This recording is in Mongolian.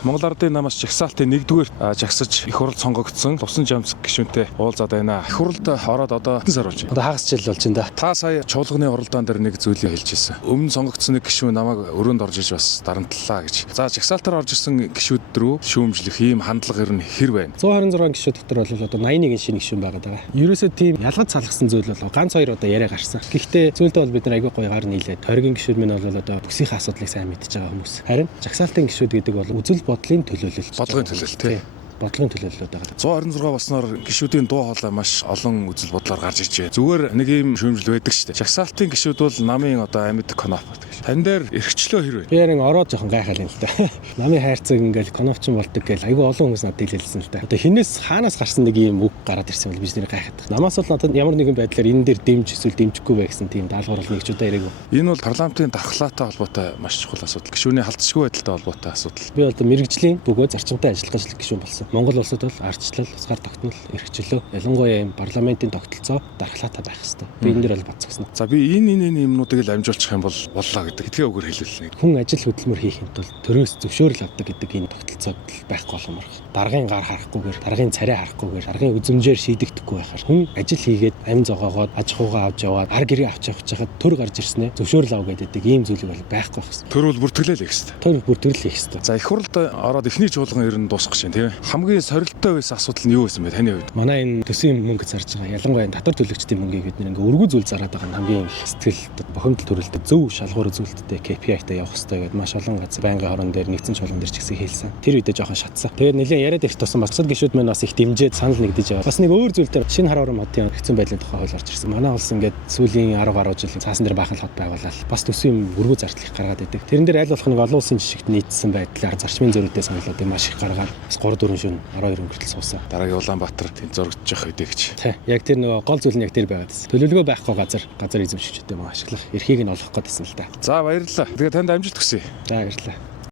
Монгол Ардын намаас жагсаалтын 1-р жагсаж их хурал сонгогдсон Лувсан Жамсг гишүүнтэй уулзаад байна. Их хуралд ороод одоо хэдэн сар болж байна? Одоо хагас жил болж байна да. Та сая чуулганы оролдоон дээр нэг зүйлийг хэлж ирсэн. Өмнө сонгогдсон нэг гишүүн намайг өрөөнд орж иж бас дарамтлаа гэж. За жагсаалтаар орж ирсэн гишүүд рүү шүүмжлэх ийм хандлага ер нь хэр байна? 126 гишүүд дотор бол одоо 81 шинэ гишүүн байгаа даа. Ерөөсөө тийм ялгаж салгасан зүйл бол ганц хоёр одоо яриа гарсан. Гэхдээ зүйлдээ бол бид нар айгүй гоё гар нийлээд тойргийн гишүүд минь бол одоо бүсгийнхаа асуудлыг сайн мэдж байгаа хүмүүс. Харин жагсаалтын гишүүд гэдэг бол үзэл бодлын төлөөлөл. Бодлогын төлөөлөл тий. Бодлогын төлөөлөлөд байгаа. 126 болсноор гишүүдийн дуу хоолой маш олон үзэл бодлоор гарч ижээ. Зүгээр нэг ийм шүүмжил байдаг шүү дээ. Жагсаалтын гишүүд бол намын одоо амьд коноп гэдэг. Тань дээр эрхчлөө хэр вэ? Би ярин ороод жоохон гайхал юм л да. Намын хайрцаг ингээл конопчин болдог гэл айгүй олон хүмүүс надад хэлсэн л да. Одоо хинээс хаанаас гарсан нэг ийм үг гараад ирсэн бол бид нэр гайхаад. Намаас бол надад ямар нэгэн байдлаар энэ дээр дэмж эсвэл дэмжихгүй бай гэсэн тийм даалгавар бол нэг ч удаа ирээгүй. Энэ бол парламентын дархлаатай холбоотой маш чухал асуудал. Гишүүний халдшгүй байдалтай холбоотой асуудал. Би одоо мэрэгжлийн бөгөө зарчимтай ажиллах гишүүн болсон. Монгол улсад бол ардчлал, усгаар тогтнол, эрхчлөө, ялангуяа энэ парламентын тогтолцоо дархлаатай байх хэрэгтэй. Би энэ дээр бол бацгсан. За би энэ юмнуудыг л амжуулчих юм бол боллоо гэдэг хэдгээ үгээр хэлүүлнэ. Хүн ажил хөдөлмөр хийхэд бол төрөөс зөвшөөрөл авдаг гэдэг энэ тогтолцоод байхгүй болмор. Даргын гар харахгүйгээр, даргын царай харахгүйгээр, даргын үзмжээр шийдэгдэхгүй байхаар хүн ажил хийгээд амь зогоогоод аж ахуйгаа авч яваад ар гэрээ авч явах чахад төр гарч ирснээр зөвшөөрөл ав гэдэг ийм зүйлийг бол байхгүй байх. Төр бол бүртгэлээ л хийх хэрэгтэй. Төр бүртгэл хийх хэрэгтэй. За их хуралд ороод эхний чуулган ер нь дуусах гэж байна тийм. Хамгийн сорилттой байсан асуудал нь юу байсан бэ таны хувьд? Манай энэ төсвийн мөнгө зарж байгаа. Ялангуяа татвар төлөгчдийн мөнгийг бид нэг өргүү зүйл зараад байгаа нь хамгийн их сэтгэл бохомдол төрөлдөг зөв шалгуур үзүүлэлттэй KPI-тай явах хэрэгтэй гэдэг маш олон газар байнгын хорон дээр нэгдсэн чуулган дээр ч гэсэн хэлсэн. Тэр үедээ жоохон шатсан. Тэгээд нэлээд яриад ирэх тусам бусад гишүүд маань бас их дэмжиж санал нэгдэж байгаа. Бас нэг өөр зүйл дээр шинэ хар орон хотын хэцүү байдлын тухай хууль орж ирсэн. Манай улс ингээд сүүлийн 10 гаруй жилийн цаасан дээр баахан хот байгуулаад бас төсвийн өргүү зардлыг гаргаад идэг. Тэрэн дээр аль болох нэг олон улсын жишгт нийцсэн байдлаар зарчмын зөрүүтэй саналуудыг маш их гаргаад бас 3-4 шөнө 12 хүртэл суусан. Дараагийн Улаанбаатар тэнд зурагдчих хэвдэ гэж. Тий. Яг тэр нөгөө гол зүйл нь яг тэр байгаад байсан. Төлөвлөгөө байхгүй газар эзэмшигчтэй мөн ашиглах эрхийг нь олох гэдсэн л да. За баярлалаа. Тэгээ танд амжилт хүсье. За баярлалаа.